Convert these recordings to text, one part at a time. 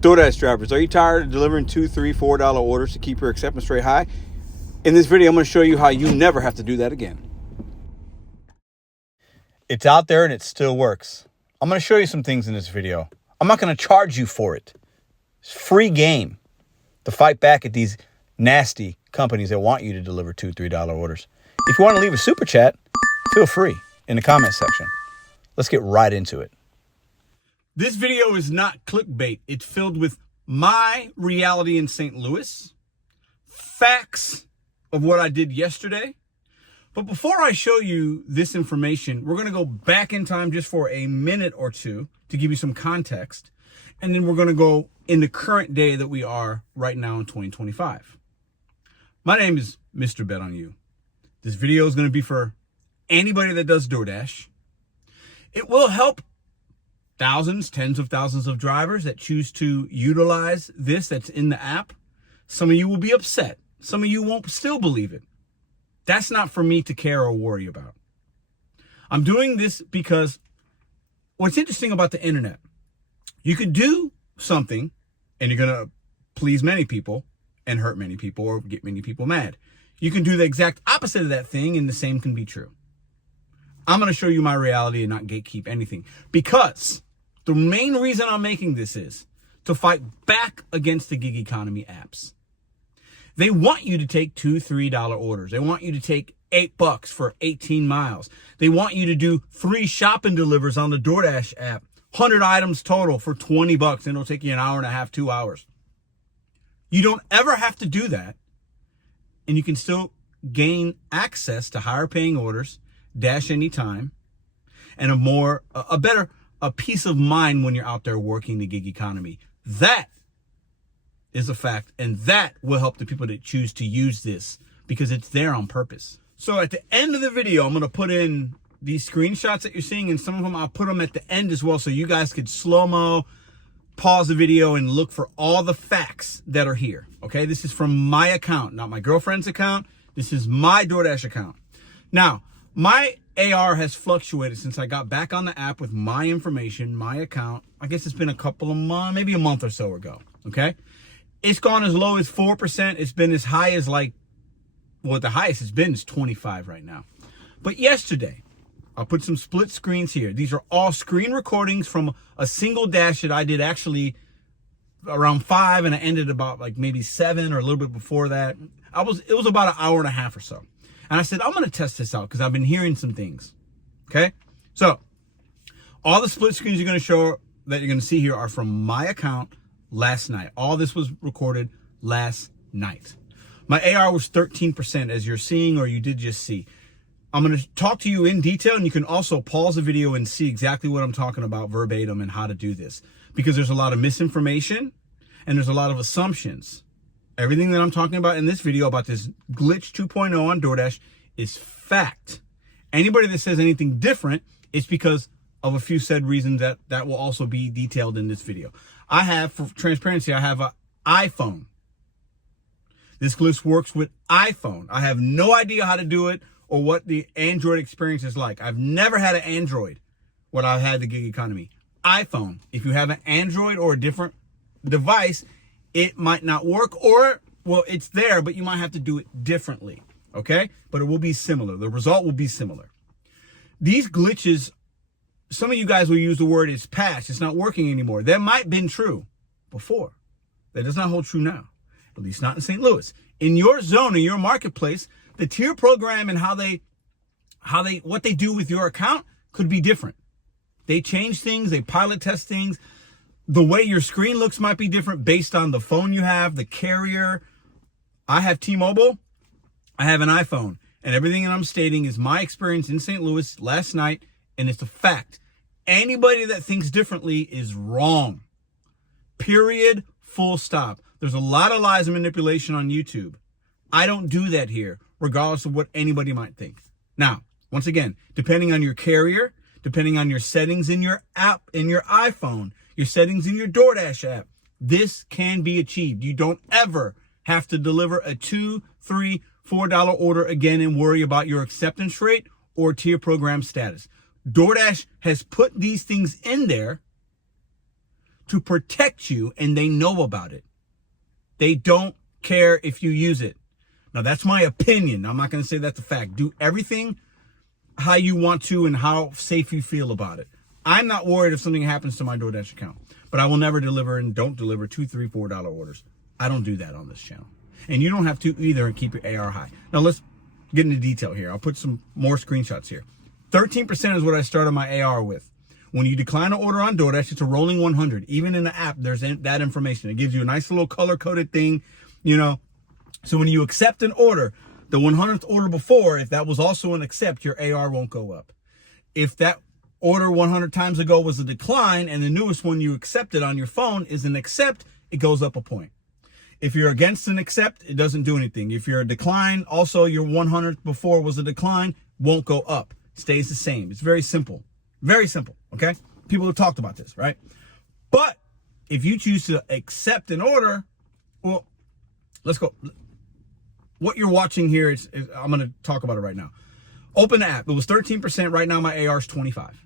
DoorDash drivers, are you tired of delivering $2, $3, $4 orders to keep your acceptance rate high? In this video, I'm going to show you how you never have to do that again. It's out there and it still works. I'm going to show you some things in this video. I'm not going to charge you for it. It's free game to fight back at these nasty companies that want you to deliver $2, $3 orders. If you want to leave a super chat, feel free in the comment section. Let's get right into it. This video is not clickbait. It's filled with my reality in St. Louis, facts of what I did yesterday. But before I show you this information, we're going to go back in time just for a minute or two to give you some context. And then we're going to go in the current day that we are right now in 2025. My name is Mr.BetonYou. This video is going to be for anybody that does DoorDash. It will help thousands, tens of thousands of drivers that choose to utilize this that's in the app. Some of you will be upset. Some of you won't still believe it. That's not for me to care or worry about. I'm doing this because what's interesting about the internet, you could do something and you're going to please many people and hurt many people or get many people mad. You can do the exact opposite of that thing and the same can be true. I'm going to show you my reality and not gatekeep anything, because the main reason I'm making this is to fight back against the gig economy apps. They want you to take $2, $3 orders. They want you to take $8 for 18 miles. They want you to do 3 shopping delivers on the DoorDash app, 100 items total for $20, and it'll take you an hour and a half, 2 hours. You don't ever have to do that, and you can still gain access to higher paying orders, dash anytime, and a better peace of mind when you're out there working the gig economy. That is a fact, and that will help the people that choose to use this because it's there on purpose. So at the end of the video, I'm going to put in these screenshots that you're seeing, and some of them I'll put them at the end as well so you guys could slow-mo, pause the video, and look for all the facts that are here. Okay, this is from my account, not my girlfriend's account. This is my DoorDash account. Now, my AR has fluctuated since I got back on the app with my information, my account. I guess it's been a couple of months, maybe a month or so ago, okay? It's gone as low as 4%. It's been as high as the highest it's been is 25 right now. But yesterday, I'll put some split screens here. These are all screen recordings from a single dash that I did actually around 5, and I ended about maybe 7 or a little bit before that. It was about an hour and a half or so. And I said, I'm going to test this out because I've been hearing some things. Okay. So all the split screens you're going to show that you're going to see here are from my account last night. All this was recorded last night. My AR was 13%, as you're seeing, or you did just see. I'm going to talk to you in detail, and you can also pause the video and see exactly what I'm talking about verbatim and how to do this, because there's a lot of misinformation and there's a lot of assumptions. Everything that I'm talking about in this video about this glitch 2.0 on DoorDash is fact. Anybody that says anything different, it's because of a few said reasons that will also be detailed in this video. I have, for transparency, I have an iPhone. This glitch works with iPhone. I have no idea how to do it or what the Android experience is like. I've never had an Android when I've had the gig economy. iPhone. If you have an Android or a different device, it might not work, or, well, it's there, but you might have to do it differently, okay? But it will be similar. The result will be similar. These glitches, some of you guys will use the word it's past. It's not working anymore. That might have been true before. That does not hold true now, at least not in St. Louis. In your zone, in your marketplace, the tier program and what they do with your account could be different. They change things. They pilot test things. The way your screen looks might be different based on the phone you have, the carrier. I have T-Mobile. I have an iPhone. And everything that I'm stating is my experience in St. Louis last night, and it's a fact. Anybody that thinks differently is wrong. Period. Full stop. There's a lot of lies and manipulation on YouTube. I don't do that here, regardless of what anybody might think. Now, once again, depending on your carrier, depending on your settings in your app, in your iPhone, your settings in your DoorDash app, this can be achieved. You don't ever have to deliver a $2, $3, $4 order again and worry about your acceptance rate or tier program status. DoorDash has put these things in there to protect you, and they know about it. They don't care if you use it. Now, that's my opinion. I'm not going to say that's a fact. Do everything how you want to and how safe you feel about it. I'm not worried if something happens to my DoorDash account, but I will never deliver and don't deliver $2, $3, $4 orders. I don't do that on this channel. And you don't have to either, and keep your AR high. Now, let's get into detail here. I'll put some more screenshots here. 13% is what I started my AR with. When you decline an order on DoorDash, it's a rolling 100. Even in the app, there's that information. It gives you a nice little color-coded thing, you know. So when you accept an order, the 100th order before, if that was also an accept, your AR won't go up. If that order 100 times ago was a decline and the newest one you accepted on your phone is an accept, it goes up a point. If you're against an accept, it doesn't do anything. If you're a decline, also your 100th before was a decline, won't go up. It stays the same. It's very simple. Very simple, okay? People have talked about this, right? But if you choose to accept an order, well, let's go. What you're watching here is I'm going to talk about it right now. Open the app. It was 13%. Right now, my AR is 25.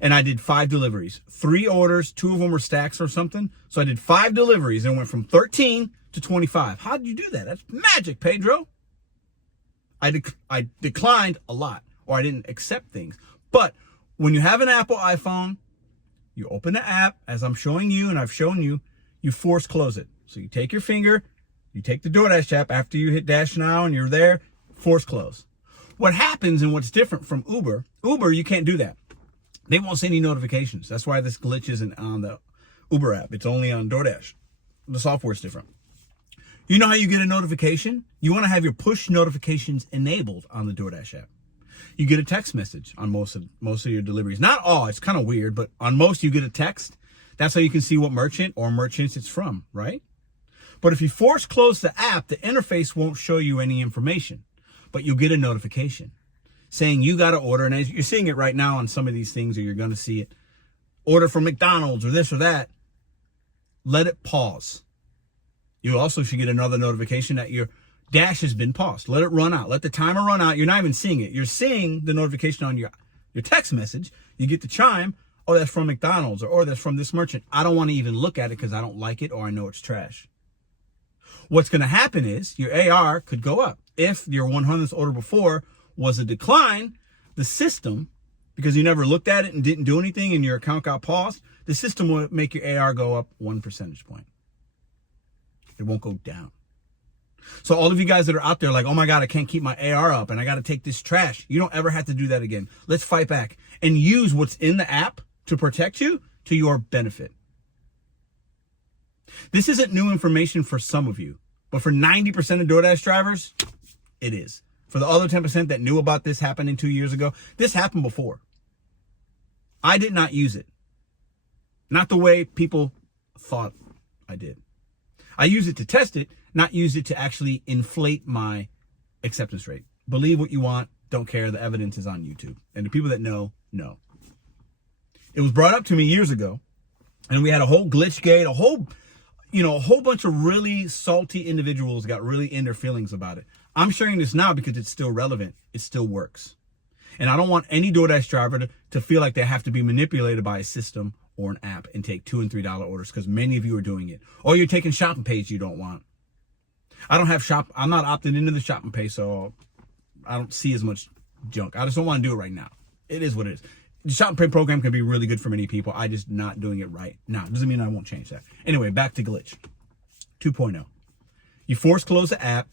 And I did 5 deliveries. 3 orders. 2 of them were stacks or something. So I did 5 deliveries and went from 13 to 25. How did you do that? That's magic, Pedro. I declined a lot, or I didn't accept things. But when you have an Apple iPhone, you open the app, as I'm showing you and I've shown you, you force close it. So you take your finger, you take the DoorDash app after you hit Dash Now and you're there, force close. What happens and what's different from Uber, you can't do that. They won't send you notifications. That's why this glitch isn't on the Uber app. It's only on DoorDash. The software's different. You know how you get a notification? You want to have your push notifications enabled on the DoorDash app. You get a text message on most of your deliveries. Not all, it's kind of weird, but on most you get a text. That's how you can see what merchant or merchants it's from, right? But if you force close the app, the interface won't show you any information, but you'll get a notification saying you got to order. And as you're seeing it right now on some of these things, or you're going to see it, order from McDonald's or this or that, let it pause. You also should get another notification that your Dash has been paused. Let it run out. Let the timer run out. You're not even seeing it. You're seeing the notification on your text message. You get the chime. Oh, that's from McDonald's, or that's from this merchant. I don't want to even look at it because I don't like it or I know it's trash. What's going to happen is your AR could go up. If your 100th order before was a decline, the system, because you never looked at it and didn't do anything and your account got paused, the system will make your AR go up 1 percentage point. It won't go down. So all of you guys that are out there like, oh my God, I can't keep my AR up and I got to take this trash. You don't ever have to do that again. Let's fight back and use what's in the app to protect you to your benefit. This isn't new information for some of you, but for 90% of DoorDash drivers, it is. For the other 10% that knew about this happening 2 years ago, this happened before. I did not use it. Not the way people thought I did. I use it to test it, not use it to actually inflate my acceptance rate. Believe what you want, don't care. The evidence is on YouTube. And the people that know. It was brought up to me years ago, and we had a whole glitch gate, a whole bunch of really salty individuals got really in their feelings about it. I'm sharing this now because it's still relevant. It still works. And I don't want any DoorDash driver to feel like they have to be manipulated by a system or an app and take $2 and $3 orders, because many of you are doing it. Or you're taking shopping pays you don't want. I'm not opted into the shopping pay, so I don't see as much junk. I just don't want to do it right now. It is what it is. The shopping pay program can be really good for many people. I just not doing it right now. Doesn't mean I won't change that. Anyway, back to glitch 2.0. You force close the app.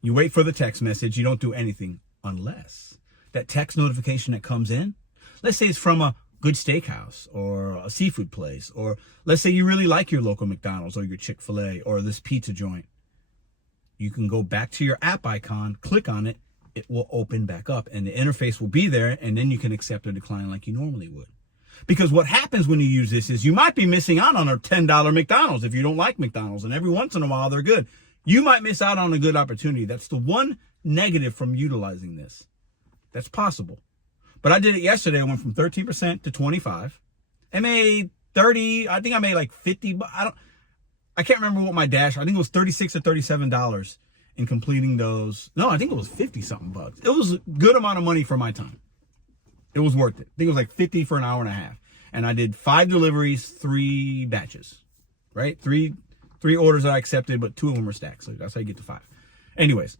You wait for the text message. You don't do anything unless that text notification that comes in, let's say it's from a good steakhouse or a seafood place, or let's say you really like your local McDonald's or your Chick-fil-A or this pizza joint. You can go back to your app icon, click on it, it will open back up and the interface will be there, and then you can accept or decline like you normally would. Because what happens when you use this is you might be missing out on a $10 McDonald's if you don't like McDonald's, and every once in a while they're good. You might miss out on a good opportunity. That's the one negative from utilizing this. That's possible. But I did it yesterday. I went from 13% to 25. I made 30. I think I made like 50. I can't remember what my dash. I think it was $36 or $37 in completing those. No, I think it was 50 something bucks. It was a good amount of money for my time. It was worth it. I think it was like 50 for an hour and a half. and I did 5 deliveries, 3 batches, right? Three orders that I accepted, but 2 of them were stacked. So that's how you get to 5. Anyways,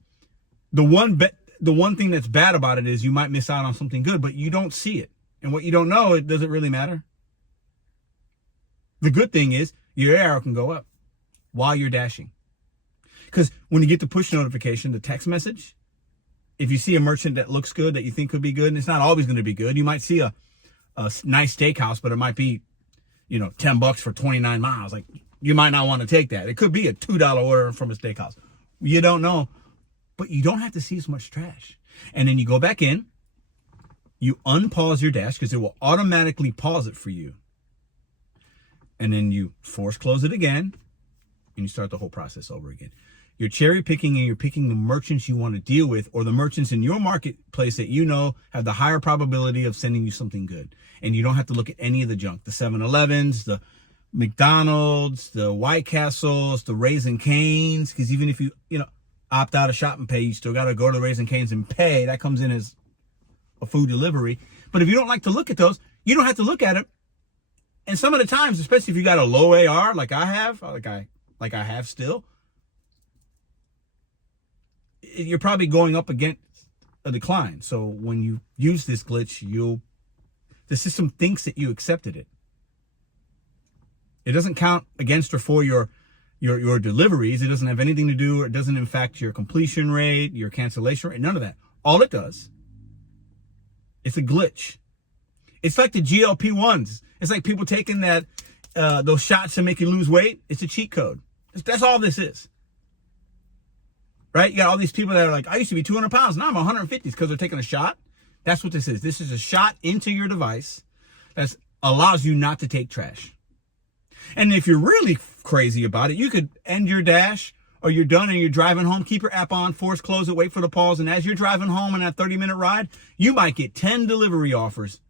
the one thing that's bad about it is you might miss out on something good, but you don't see it. And what you don't know, it doesn't really matter. The good thing is your AR can go up while you're dashing. Because when you get the push notification, the text message, if you see a merchant that looks good, that you think could be good, and it's not always going to be good. You might see a nice steakhouse, but it might be, $10 for 29 miles. Like, you might not want to take that. It could be a $2 order from a steakhouse. You don't know, but you don't have to see as much trash. And then you go back in, you unpause your dash because it will automatically pause it for you. And then you force close it again, and you start the whole process over again. You're cherry picking, and you're picking the merchants you want to deal with, or the merchants in your marketplace that you know have the higher probability of sending you something good. And you don't have to look at any of the junk, the 7-Elevens, the McDonald's, the White Castles, the Raising Cane's, because even if you opt out of Shop and Pay, you still got to go to the Raising Cane's and pay. That comes in as a food delivery. But if you don't like to look at those, you don't have to look at it. And some of the times, especially if you got a low AR like I have, like I have still, you're probably going up against a decline. So when you use this glitch, the system thinks that you accepted it. It doesn't count against or for your deliveries. It doesn't have anything to do, or it doesn't impact your completion rate, your cancellation rate, none of that. All it does, it's a glitch. It's like the GLP-1s. It's like people taking those shots to make you lose weight. It's a cheat code. That's all this is. Right? You got all these people that are like, I used to be 200 pounds. Now I'm 150 because they're taking a shot. That's what this is. This is a shot into your device that allows you not to take trash. And if you're really crazy about it, you could end your dash, or you're done and you're driving home, keep your app on, force close it, wait for the pause. And as you're driving home on that 30-minute ride, you might get 10 delivery offers.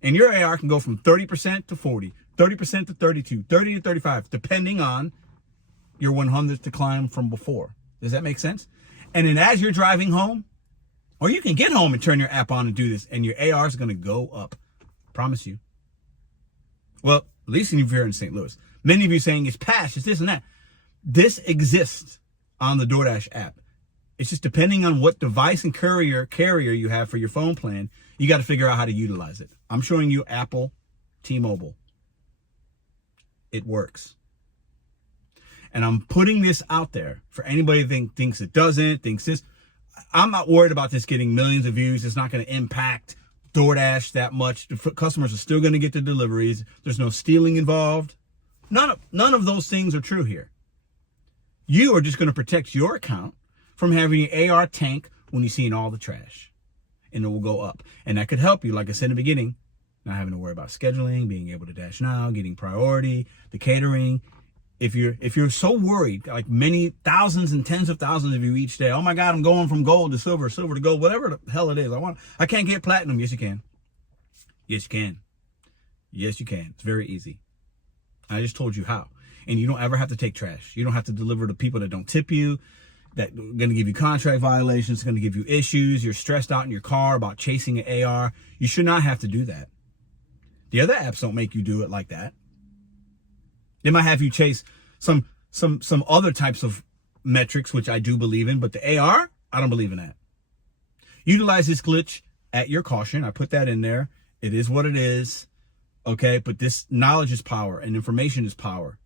And your AR can go from 30% to 40, 30% to 32, 30 to 35, depending on your 100th decline from before. Does that make sense? And then as you're driving home, or you can get home and turn your app on and do this, and your AR is going to go up. Promise you. Well, at least if you're in St. Louis. Many of you saying it's patched, it's this and that. This exists on the DoorDash app. It's just depending on what device and carrier you have for your phone plan, you got to figure out how to utilize it. I'm showing you Apple, T-Mobile. It works. And I'm putting this out there for anybody that thinks it doesn't, thinks this. I'm not worried about this getting millions of views. It's not going to impact DoorDash that much. The customers are still going to get the deliveries. There's no stealing involved. None of those things are true here. You are just going to protect your account from having an AR tank when you're seeing all the trash. And it will go up. And that could help you, like I said in the beginning, not having to worry about scheduling, being able to dash now, getting priority, the catering. If you're so worried, like many thousands and tens of thousands of you each day, oh my God, I'm going from gold to silver, silver to gold, whatever the hell it is. I can't get platinum. Yes, you can. Yes, you can. Yes, you can. It's very easy. I just told you how. And you don't ever have to take trash. You don't have to deliver to people that don't tip you, that are going to give you contract violations, going to give you issues. You're stressed out in your car about chasing an AR. You should not have to do that. The other apps don't make you do it like that. They might have you chase some other types of metrics, which I do believe in, but the AR, I don't believe in that. Utilize this glitch at your caution. I put that in there. It is what it is. Okay, but this knowledge is power and information is power.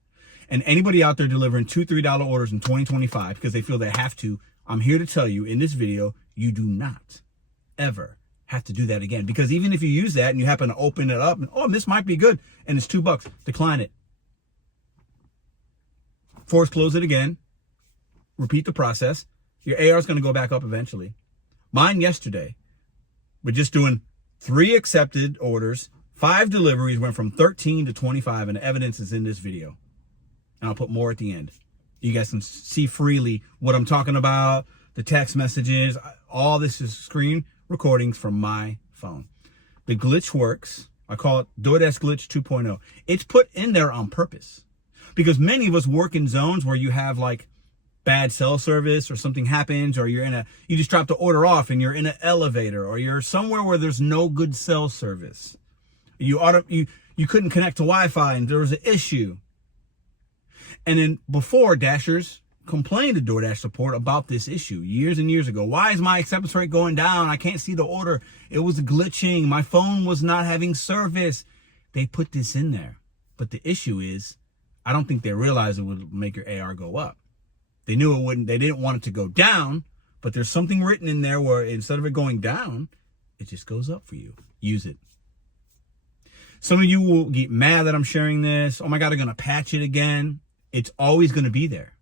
And anybody out there delivering $2, $3 orders in 2025 because they feel they have to, I'm here to tell you in this video, you do not ever have to do that again. Because even if you use that and you happen to open it up and, oh, this might be good, and it's $2, decline it. Force close it again. Repeat the process. Your AR is going to go back up eventually. Mine yesterday, we're just doing 3 accepted orders, 5 deliveries, went from 13 to 25, and the evidence is in this video. And I'll put more at the end. You guys can see freely what I'm talking about, the text messages. All this is screen recordings from my phone. The glitch works. I call it DoorDash Glitch 2.0. It's put in there on purpose because many of us work in zones where you have like bad cell service or something happens, or you just drop the order off and you're in an elevator, or you're somewhere where there's no good cell service. You you couldn't connect to Wi-Fi and there was an issue. And then before, Dashers complained to DoorDash support about this issue years and years ago. Why is my acceptance rate going down? I can't see the order. It was glitching. My phone was not having service. They put this in there. But the issue is, I don't think they realized it would make your AR go up. They knew it wouldn't. They didn't want it to go down, but there's something written in there where instead of it going down, it just goes up for you. Use it. Some of you will get mad that I'm sharing this. Oh my God, they're going to patch it again. It's always going to be there.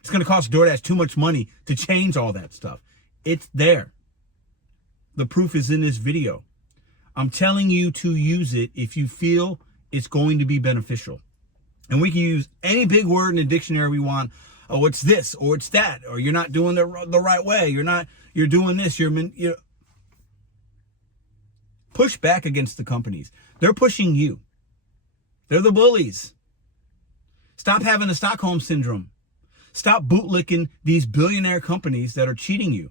It's going to cost DoorDash too much money to change all that stuff. It's there. The proof is in this video. I'm telling you to use it if you feel it's going to be beneficial. And we can use any big word in the dictionary we want. Oh, it's this or it's that, or you're not doing the right way. You're doing this. You're push back against the companies. They're pushing you. They're the bullies. Stop having the Stockholm syndrome. Stop bootlicking these billionaire companies that are cheating you.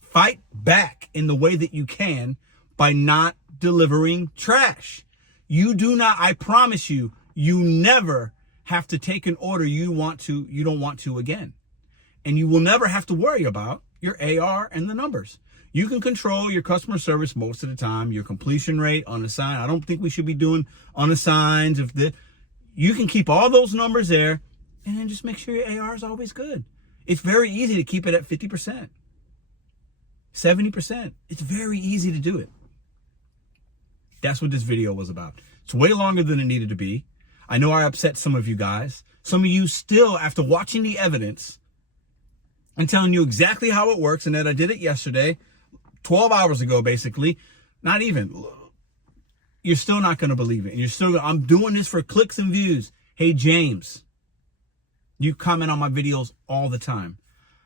Fight back in the way that you can by not delivering trash. You do not, I promise you, you never have to take an order you don't want to again. And you will never have to worry about your AR and the numbers. You can control your customer service most of the time, your completion rate, unassigned. I don't think we should be doing unassigns. You can keep all those numbers there and then just make sure your AR is always good. It's very easy to keep it at 50%, 70%. It's very easy to do it. That's what this video was about. It's way longer than it needed to be. I know I upset some of you guys. Some of you still, after watching the evidence and telling you exactly how it works and that I did it yesterday, 12 hours ago, basically, not even, you're still not going to believe it. And you're still, I'm doing this for clicks and views. Hey, James, you comment on my videos all the time.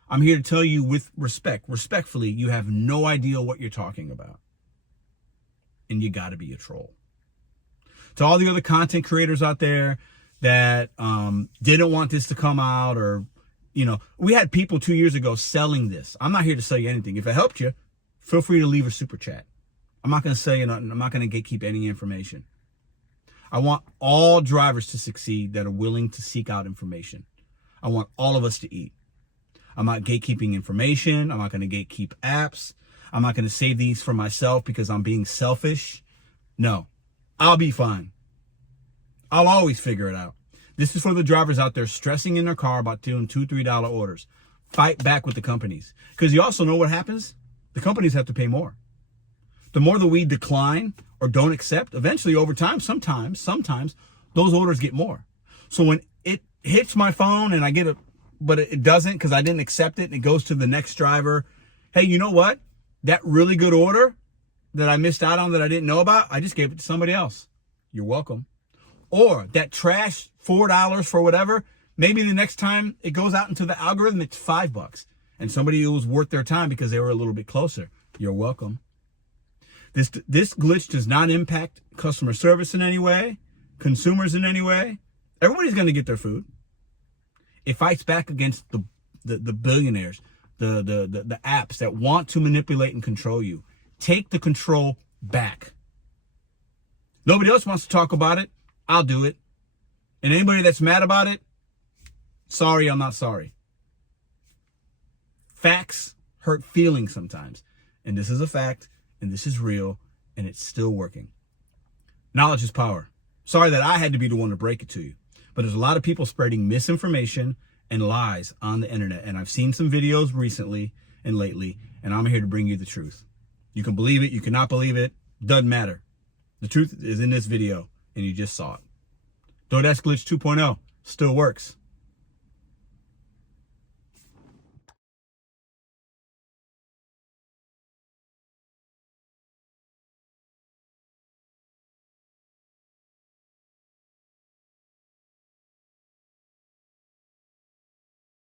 I'm here to tell you with respectfully, you have no idea what you're talking about. And you got to be a troll. To all the other content creators out there that didn't want this to come out, or, we had people 2 years ago selling this. I'm not here to sell you anything. If it helped you, feel free to leave a super chat. I'm not going to sell you nothing. I'm not going to gatekeep any information. I want all drivers to succeed that are willing to seek out information. I want all of us to eat. I'm not gatekeeping information. I'm not going to gatekeep apps. I'm not going to save these for myself because I'm being selfish. No, I'll be fine. I'll always figure it out. This is for the drivers out there stressing in their car about doing $2, $3 orders. Fight back with the companies. Because you also know what happens? The companies have to pay more. The more that we decline or don't accept, eventually over time, sometimes those orders get more. So when it hits my phone and I get it, but it doesn't because I didn't accept it and it goes to the next driver. Hey, you know what? That really good order that I missed out on that I didn't know about, I just gave it to somebody else. You're welcome. Or that trash $4 for whatever, maybe the next time it goes out into the algorithm, it's $5. And somebody who was worth their time because they were a little bit closer. You're welcome. This glitch does not impact customer service in any way, consumers in any way. Everybody's going to get their food. It fights back against the billionaires, the apps that want to manipulate and control you. Take the control back. Nobody else wants to talk about it. I'll do it. And anybody that's mad about it, sorry, I'm not sorry. Facts hurt feelings sometimes. And this is a fact, and this is real, and it's still working. Knowledge is power. Sorry that I had to be the one to break it to you. But there's a lot of people spreading misinformation and lies on the internet. And I've seen some videos recently and lately, and I'm here to bring you the truth. You can believe it, you cannot believe it, doesn't matter. The truth is in this video, and you just saw it. DoorDash Glitch 2.0 still works.